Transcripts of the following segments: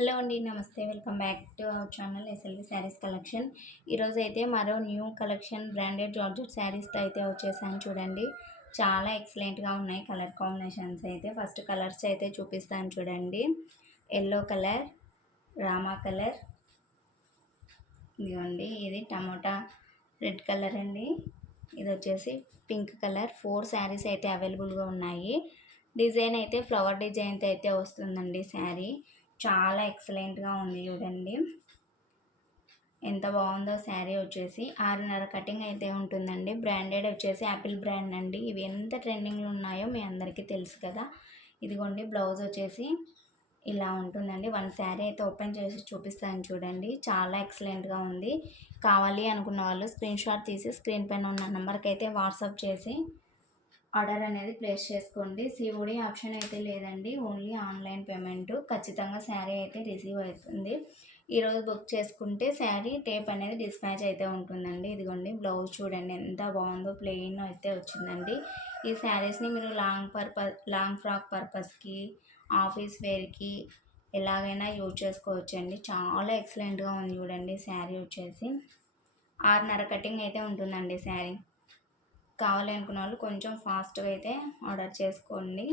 Hello అండి. నమస్తే. Welcome back to our channel SLV saris collection. ఈరోజు అయితే మరో న్యూ కలెక్షన్ బ్రాండెడ్ జార్జెట్ శారీస్తో అయితే వచ్చేసాను చూడండి. చాలా ఎక్సలెంట్గా ఉన్నాయి కలర్ కాంబినేషన్స్ అయితే. ఫస్ట్ కలర్స్ అయితే చూపిస్తాను చూడండి. ఎల్లో కలర్, రామా కలర్, ఇదిగోండి ఇది టమోటా రెడ్ కలర్ అండి. ఇది వచ్చేసి పింక్ కలర్. 4 శారీస్ అయితే అవైలబుల్గా ఉన్నాయి. డిజైన్ అయితే ఫ్లవర్ డిజైన్తో అయితే వస్తుందండి శారీ. చాలా ఎక్సలెంట్గా ఉంది చూడండి. ఎంత బాగుందో శారీ వచ్చేసి 6.5 కటింగ్ అయితే ఉంటుందండి. బ్రాండెడ్ వచ్చేసి యాపిల్ బ్రాండ్ అండి. ఇవి ఎంత ట్రెండింగ్లో ఉన్నాయో మీ అందరికీ తెలుసు కదా. ఇదిగోండి బ్లౌజ్ వచ్చేసి ఇలా ఉంటుందండి. వన్ శారీ అయితే ఓపెన్ చేసి చూపిస్తాను చూడండి. చాలా ఎక్సలెంట్గా ఉంది. కావాలి అనుకున్న వాళ్ళు స్క్రీన్ షాట్ తీసి స్క్రీన్ పైన ఉన్న నెంబర్కి అయితే వాట్సాప్ చేసి ఆర్డర్ అనేది ప్లేస్ చేసుకోండి. సిఓడి ఆప్షన్ అయితే లేదండి. Only online payment. ఖచ్చితంగా శారీ అయితే రిసీవ్ అవుతుంది. ఈరోజు బుక్ చేసుకుంటే శారీ టేప్ అనేది డిస్పాచ్ అయితే ఉంటుందండి. ఇదిగోండి బ్లౌజ్ చూడండి ఎంత బాగుందో. ప్లెయిన్ అయితే వచ్చిందండి. ఈ శారీస్ని మీరు లాంగ్ ఫ్రాక్ పర్పస్కి, ఆఫీస్ వేర్కి ఎలాగైనా యూజ్ చేసుకోవచ్చండి. చాలా ఎక్సలెంట్గా ఉంది చూడండి శారీ వచ్చేసి. 6.5 కటింగ్ అయితే ఉంటుందండి శారీ. కావాలి అనుకున్న వాళ్ళు కొంచెం ఫాస్ట్గా అయితే ఆర్డర్ చేసుకోండి.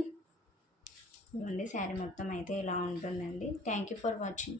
ఇవ్వండి శారీ మొత్తం అయితే ఇలా ఉంటుందండి. Thank you for watching.